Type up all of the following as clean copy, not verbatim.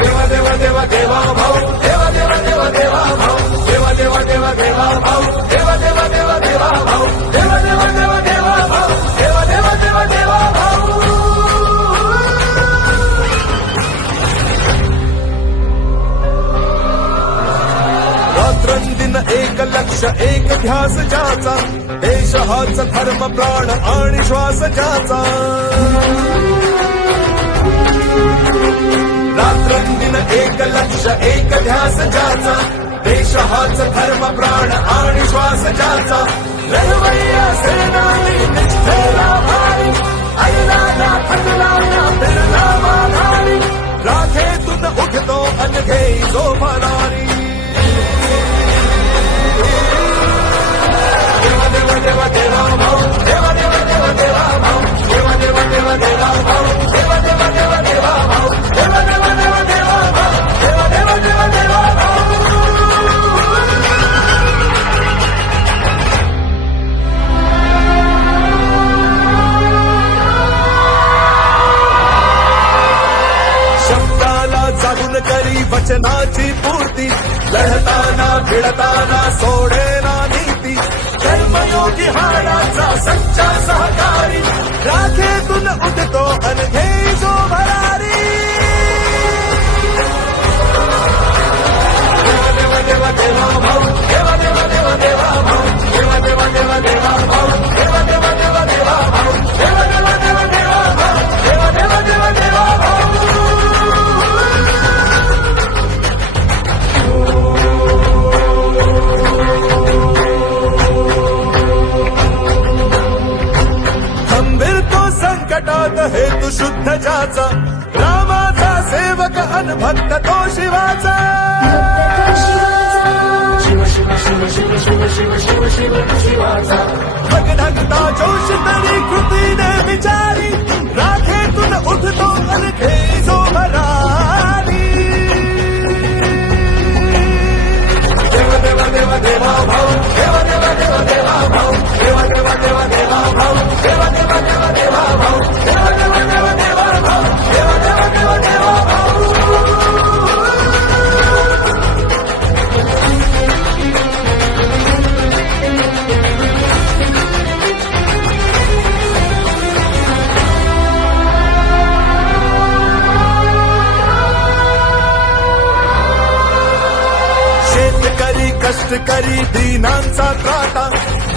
देवा देवा देवा देवा भाऊ देवा देवा देवा देवा भाऊ देवा देवा देवा देवा भाऊ देवा देवा देवा देवा भाऊ देवा देवा देवा देवा भाऊ देवा देवा देवा देवा भाऊ रात्रंदिन एक लक्ष एक ध्यास ज्याचा देश हाच धर्म प्राण आणि श्वास ज्याचा रात्रंदिन एक लक्ष एक ध्यास ज्याचा देश हाच धर्म प्राण आणि श्वास ज्याचा लढवय्या सेनानी निष्ठेला भारी अल्ला ना थकला ना फिरला माघारी राखेतून उठतो अनघे जो भरारी देवा देवा देवा देवा भाऊ देवा देवा देवा देवा भाऊ देवा देवा देवा देवा भाऊ देवा देवा देवा देवा भाऊ देवा देवा देवा देवा भाऊ देवा देवा देवा देवा भाऊ शब्दाला जागून करी वचनाची पूर्ती लढताना भिडताना सोडेना नीती कर्मयोगी हाडाचा सच्चा सहकारी राखेतून उठतो अनघे जो भरारी देवा देवा देवा देवा भाऊ देवा देवा देवा देवा भाऊ देवा देवा देवा देवा भाऊ देवा देवा देवा देवा भाऊ देवा देवा देवा देवा भाऊ देवा देवा देवा देवा भाऊ खंबीर तो संकटात हेतू शुद्ध ज्याचा रामाचा सेवक अन भक्त तो शिवाचा शिव शिव शिव शिव शिव शिव शिव शिव शिवाचा भगधगता जोश तरी कृतीने विचारी राखेतून उठतो अनघे जो भरारी देवा देवा देवा देवा भाऊ देवा देवा देवा देवा भाऊ देवा देवा देवा देवा भाऊ देवा देवा देवा देवा भाऊ देवा देवा देवा देवा भाऊ देवा देवा देवा देवा भाऊ शेतकरी कष्टकरी दीनांचा त्राता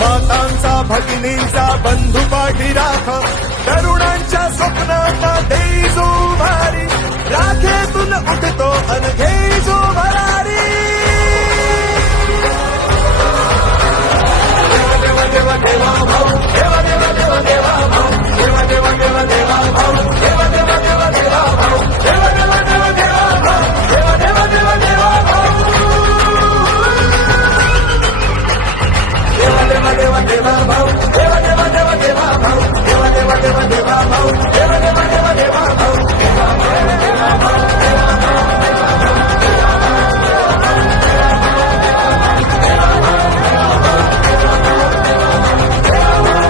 मातांचा भगिनींचा बंधू पाठी राखा तरुणांच्या स्वप्नांना देई जो भारी राखेतून उठतो अनघे जो भरारी देवा देवा देवा देवा भाऊ देवा देवा देवा देवा भाऊ देवा देवा देवा देवा भाऊ देवा देवा देवा देवा भाऊ देवा देवा देवा देवा भाऊ देवा देवा देवा देवा भाऊ देवा देवा देवा देवा भाऊ देवा देवा देवा देवा भाऊ देवा देवा देवा देवा भाऊ देवा देवा देवा देवा भाऊ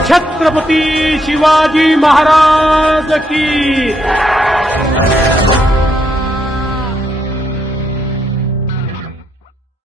छत्रपती शिवाजी महाराज की